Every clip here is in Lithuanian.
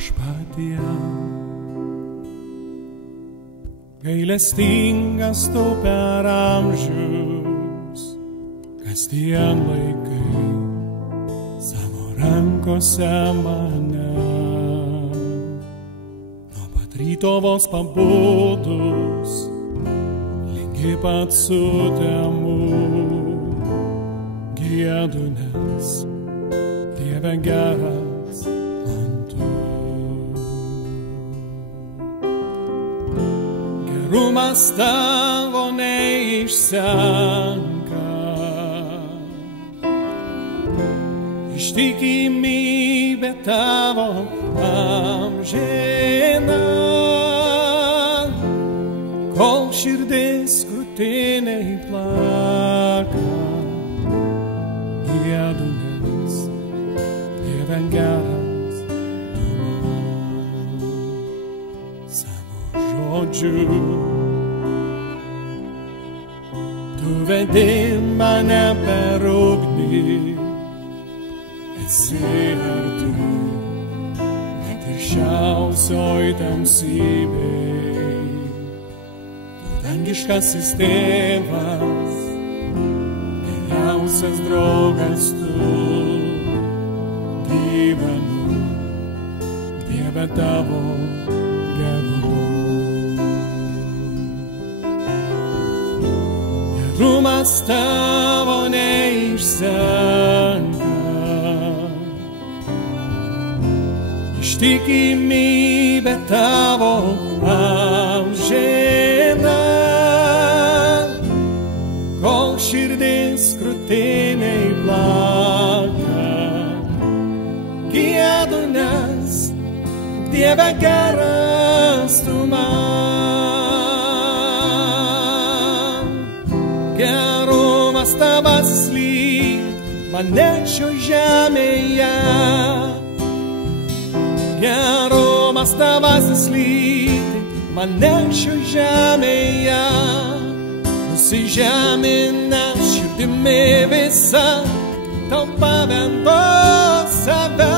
Viešpatie, gailestingas tu per amžius, kasdien laikai savo rankose mane. Nuo pat ryto vos pabudus, iki pat sutemų giedu, nes Dieve geras man tu. Gerumas tavo neišsenka, ištikimybė tavo amžina, kol širdis krūtinėj plaka. Giedu, nes Dieve geras tu man. Savo žodžiu tu vedi mane per ugnį, esi arti net ir šiausioj tamsybėj. Dangiškasis tėvas, geriausias draugas tu, gyvenu Dieve tavo gerumu. Gerumas tavo neišsenka, ištikimybė tavo amžina, kol širdis krūtinėj plaka. Giedu, nes Dieve geras tu man. Gerumas tavas lyg mane šioj žemėje, gerumas tavas lyg mane šioj žemėje. Nusižeminęs širdimi visa, tau pavendu save,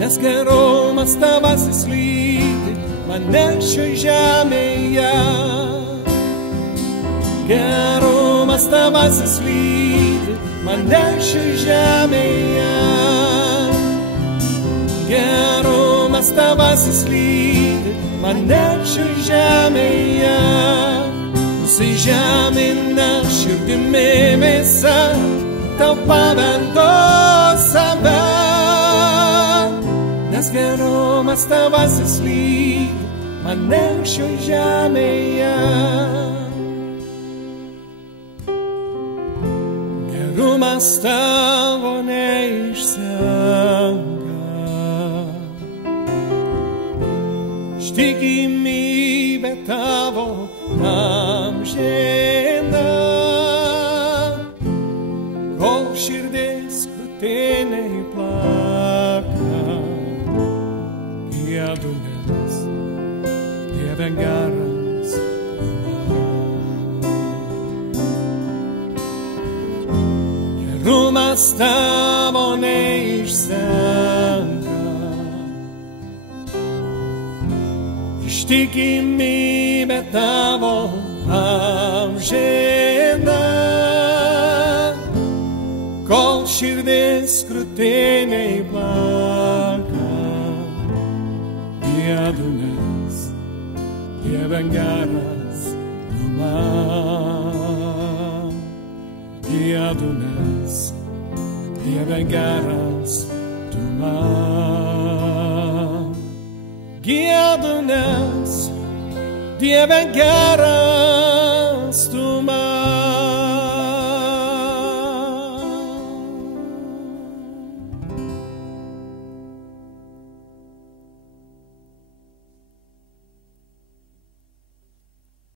nes gerumas tavasis lydi mane šioj žemėje. Gerumas tavasis lydi mane šioj žemėje. Gerumas tavasis lydi mane šioj žemėje. Nusižeminęs širdimi visa, tau pavendu save, nes gerumas tavasis lydi mane šioj žemėje. Gerumas tavo neišsenka, ištikimybė tavo amžina, kol širdis krūtinėj plaka. Giedu, nes Dieve geras tu man. Gerumas tavo neišsenka, ištikimybė tavo amžina, kol širdis krūtinėj plaka. Giedu, nes Dieve geras tu man. Giedu, nes Dieve geras tu man. Giedu, nes Dieve geras